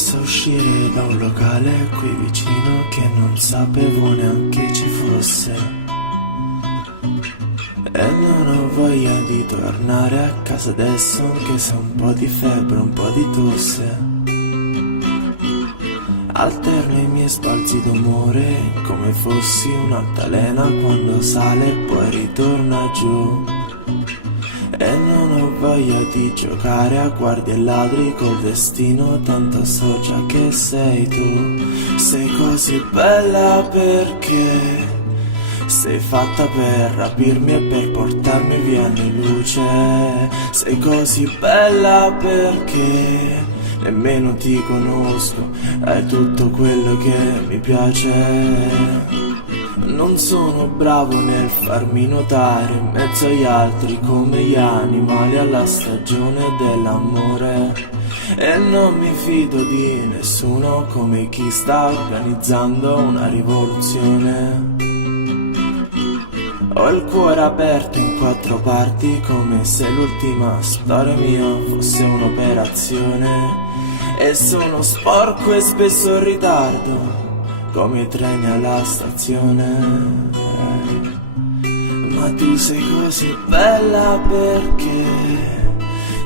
visto uscire da un locale qui vicino che non sapevo neanche ci fosse. E non ho voglia di tornare a casa adesso, anche se ho un po' di febbre, un po' di tosse. Alterno i miei sbalzi d'umore come fossi un'altalena quando sale e poi ritorna giù. E non ho voglia di giocare a guardie e ladri col destino, tanto so già che sei tu. Sei così bella perché sei fatta per rapirmi e per portarmi via in luce. Sei così bella perché nemmeno ti conosco, hai tutto quello che mi piace. Non sono bravo nel farmi notare in mezzo agli altri come gli animali alla stagione dell'amore. E non mi fido di nessuno come chi sta organizzando una rivoluzione. Ho il cuore aperto in 4 parti come se l'ultima storia mia fosse un'operazione. E sono sporco e spesso in ritardo come i treni alla stazione. Ma tu sei così bella perché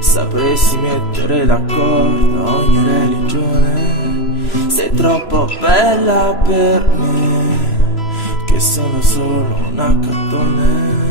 sapresti mettere d'accordo ogni religione. Sei troppo bella per me che sono solo un accattone.